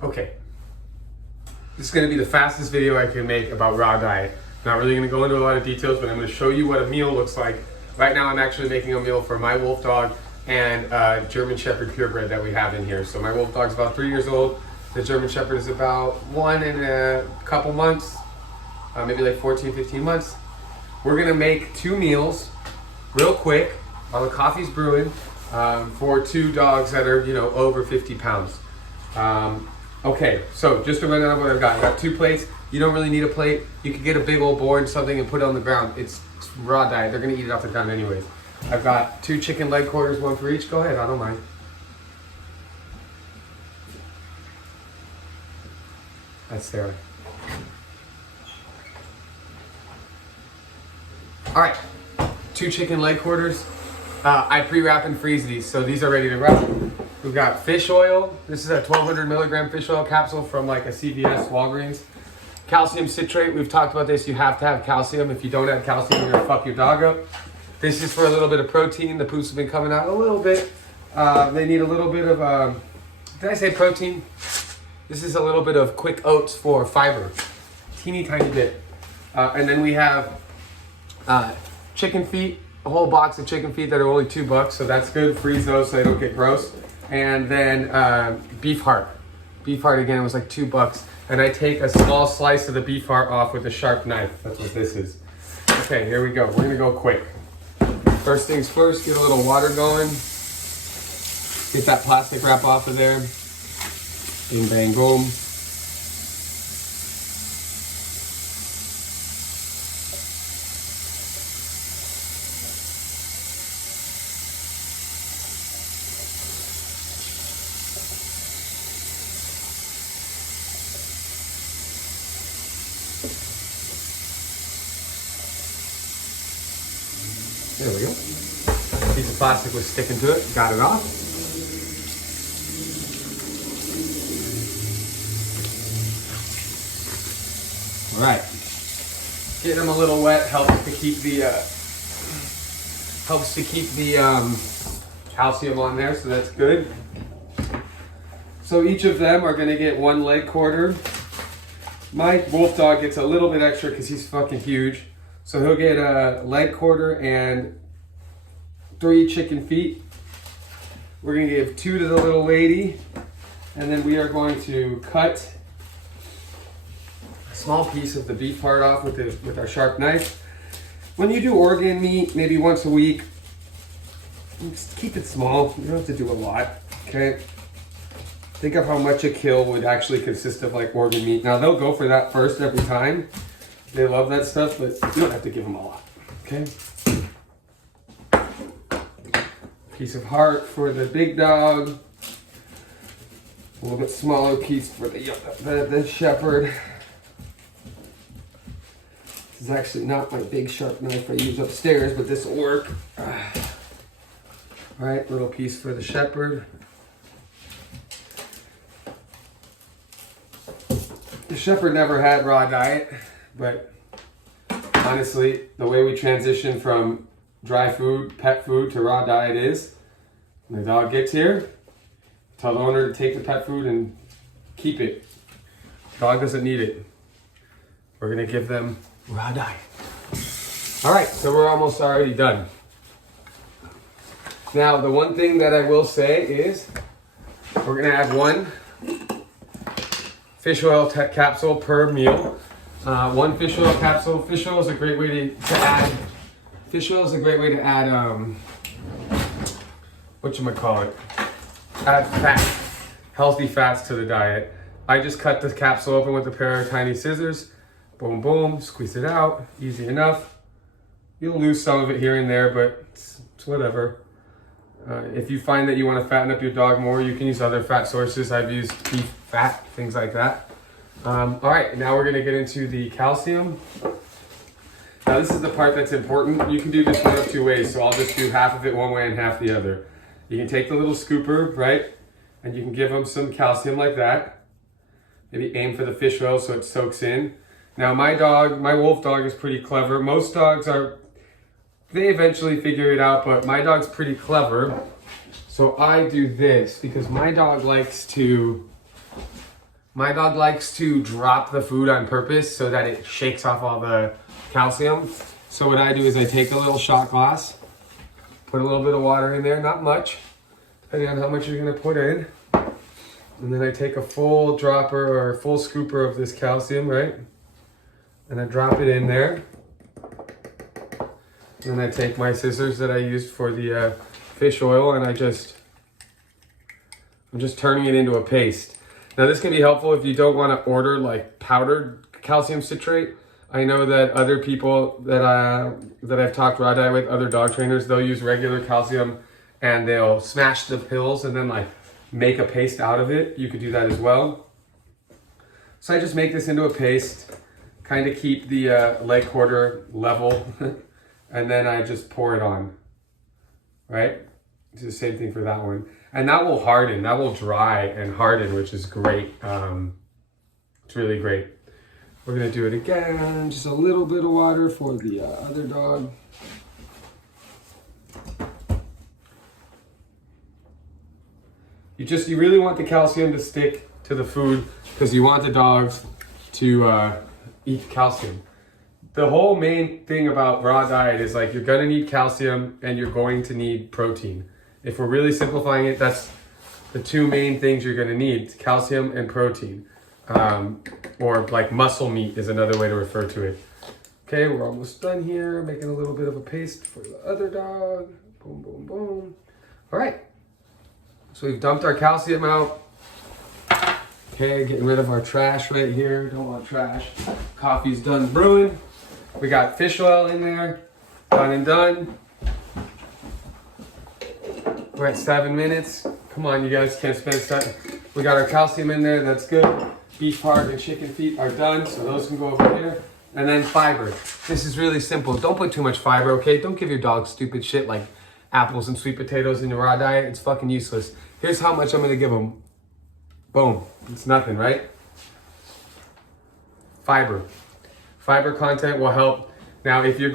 Okay, this is going to be the fastest video I can make about raw diet. Not really going to go into a lot of details, but I'm going to show you what a meal looks like. Right now I'm actually making a meal for my wolf dog and German Shepherd purebred that we have in here. So my wolf dog's about 3 years old. The German Shepherd is about 1 and a couple months, maybe like 14, 15 months. We're going to make 2 meals real quick while the coffee's brewing for 2 dogs that are, over 50 pounds. Okay, so just to run down what I've got. I've got 2 plates. You don't really need a plate. You can get a big old board or something and put it on the ground. It's raw diet. They're gonna eat it off the ground anyways. I've got 2 chicken leg quarters, 1 for each. Go ahead, I don't mind. That's Sarah. All right, 2 chicken leg quarters. I pre-wrap and freeze these, so these are ready to wrap. We've got fish oil. This is a 1200 milligram fish oil capsule from like a CVS, Walgreens. Calcium citrate, we've talked about this. You have to have calcium. If you don't have calcium, you're gonna fuck your dog up. This is for a little bit of protein. The poops have been coming out a little bit. They need a little bit of, did I say protein? This is a little bit of quick oats for fiber. Teeny tiny bit. And then we have chicken feet, a whole box of chicken feet that are only $2, so that's good. Freeze those so they don't get gross. And then beef heart. Beef heart again was like $2. And I take a small slice of the beef heart off with a sharp knife. That's what this is. Okay, here we go. We're gonna go quick. First things first, get a little water going. Get that plastic wrap off of there. Bing, bang, boom. There we go. Piece of plastic was sticking to it. Got it off. All right. Getting them a little wet helps to keep the calcium on there, so that's good. So each of them are going to get 1 leg quarter. My wolf dog gets a little bit extra because he's fucking huge. So he'll get a leg quarter and 3 chicken feet. We're gonna give 2 to the little lady. And then we are going to cut a small piece of the beef heart off with our sharp knife. When you do organ meat, maybe once a week, just keep it small. You don't have to do a lot, okay? Think of how much a kill would actually consist of like organ meat. Now they'll go for that first every time. They love that stuff, but you don't have to give them a lot, okay? Piece of heart for the big dog. A little bit smaller piece for the shepherd. This is actually not my big sharp knife I use upstairs, but this will work. All right, little piece for the shepherd. The shepherd never had raw diet. But honestly, the way we transition from dry food, pet food, to raw diet is when the dog gets here, tell the owner to take the pet food and keep it. Dog doesn't need it. We're gonna give them raw diet. All right, so we're almost already done. Now, the one thing that I will say is we're gonna add 1 fish oil capsule per meal. 1 fish oil capsule. Fish oil is a great way to add. Fish oil is a great way to add. Whatchamacallit? Add fat, healthy fats to the diet. I just cut the capsule open with a pair of tiny scissors. Boom, boom. Squeeze it out. Easy enough. You'll lose some of it here and there, but it's whatever. If you find that you want to fatten up your dog more, you can use other fat sources. I've used beef fat, things like that. All right, now we're gonna get into the calcium. Now this is the part that's important. You can do this one of 2 ways, so I'll just do half of it one way and half the other. You can take the little scooper, right? And you can give them some calcium like that. Maybe aim for the fish oil so it soaks in. Now my wolf dog is pretty clever. Most dogs they eventually figure it out, but my dog's pretty clever. So I do this because my dog likes to My dog likes to drop the food on purpose so that it shakes off all the calcium. So what I do is I take a little shot glass, put a little bit of water in there, not much, depending on how much you're gonna put in. And then I take a full dropper or full scooper of this calcium, right? And I drop it in there. And then I take my scissors that I used for the fish oil and I'm just turning it into a paste. Now this can be helpful if you don't want to order like powdered calcium citrate. I know that other people that I've talked raw diet with, other dog trainers, they'll use regular calcium and they'll smash the pills and then like make a paste out of it. You could do that as well. So I just make this into a paste, kind of keep the leg quarter level, and then I just pour it on, right? It's the same thing for that one. And that will harden, that will dry and harden, which is great. It's really great. We're gonna do it again, just a little bit of water for the other dog. You really want the calcium to stick to the food because you want the dogs to eat calcium. The whole main thing about raw diet is like you're gonna need calcium and you're going to need protein. If we're really simplifying it, that's the two main things you're gonna need, calcium and protein. Or like muscle meat is another way to refer to it. Okay, we're almost done here, making a little bit of a paste for the other dog. Boom, boom, boom. All right, so we've dumped our calcium out. Okay, getting rid of our trash right here. Don't want trash. Coffee's done brewing. We got fish oil in there, done and done. We're at 7 minutes. Come on, you guys can't spend time. We got our calcium in there, that's good. Beef heart and chicken feet are done, so those can go over here. And then fiber. This is really simple. Don't put too much fiber, okay? Don't give your dog stupid shit like apples and sweet potatoes in your raw diet. It's fucking useless. Here's how much I'm gonna give them. Boom, it's nothing, right? Fiber. Fiber content will help. Now, if your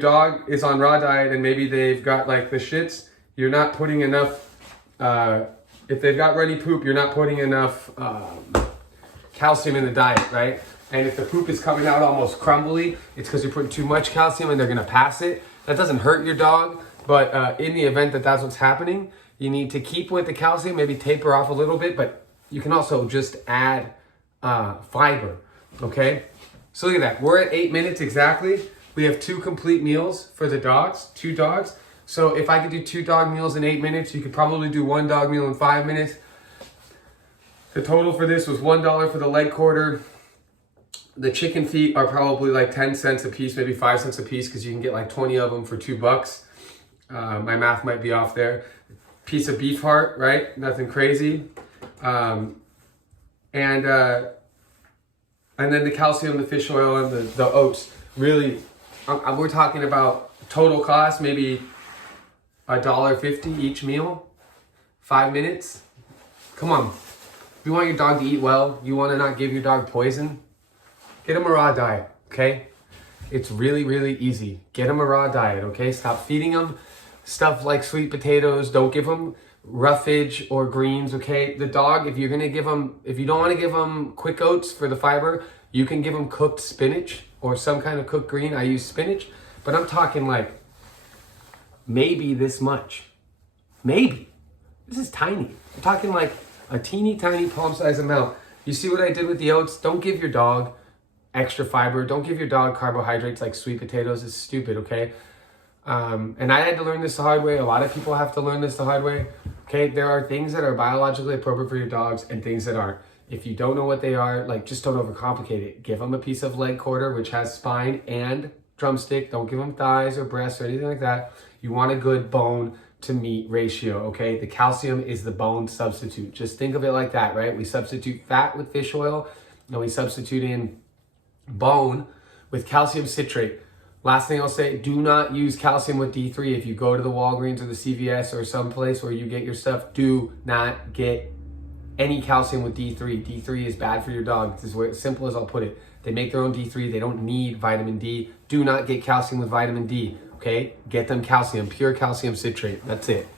dog is on raw diet and maybe they've got like the shits, you're not putting enough, if they've got runny poop, you're not putting enough calcium in the diet, right? And if the poop is coming out almost crumbly, it's because you're putting too much calcium and they're gonna pass it. That doesn't hurt your dog, but in the event that that's what's happening, you need to keep with the calcium, maybe taper off a little bit, but you can also just add fiber, okay? So look at that, we're at 8 minutes exactly. We have 2 complete meals for the dogs, 2 dogs. So if I could do 2 dog meals in 8 minutes, you could probably do 1 dog meal in 5 minutes. The total for this was $1 for the leg quarter. The chicken feet are probably like 10 cents a piece, maybe 5 cents a piece, because you can get like 20 of them for $2. My math might be off there. Piece of beef heart, right? Nothing crazy. And then the calcium, the fish oil, and the oats. Really, we're talking about total cost, maybe $1.50 each meal, 5 minutes. Come on. You want your dog to eat well, you want to not give your dog poison, get him a raw diet, okay? It's really, really easy. Get him a raw diet, okay? Stop feeding him stuff like sweet potatoes. Don't give him roughage or greens, okay? The dog, if you don't want to give him quick oats for the fiber, you can give him cooked spinach or some kind of cooked green. I use spinach, but I'm talking like maybe this much. Maybe. This is tiny. I'm talking like a teeny tiny palm size amount. You see what I did with the oats? Don't give your dog extra fiber. Don't give your dog carbohydrates like sweet potatoes. It's stupid, okay? And I had to learn this the hard way. A lot of people have to learn this the hard way. Okay, there are things that are biologically appropriate for your dogs and things that aren't. If you don't know what they are, like just don't overcomplicate it. Give them a piece of leg quarter, which has spine and drumstick. Don't give them thighs or breasts or anything like that. You want a good bone to meat ratio, okay? The calcium is the bone substitute. Just think of it like that, right? We substitute fat with fish oil, and we substitute in bone with calcium citrate. Last thing I'll say, do not use calcium with D3. If you go to the Walgreens or the CVS or someplace where you get your stuff, do not get any calcium with D3. D3 is bad for your dog. This is as simple as I'll put it. They make their own D3. They don't need vitamin D. Do not get calcium with vitamin D, okay? Get them calcium, pure calcium citrate. That's it.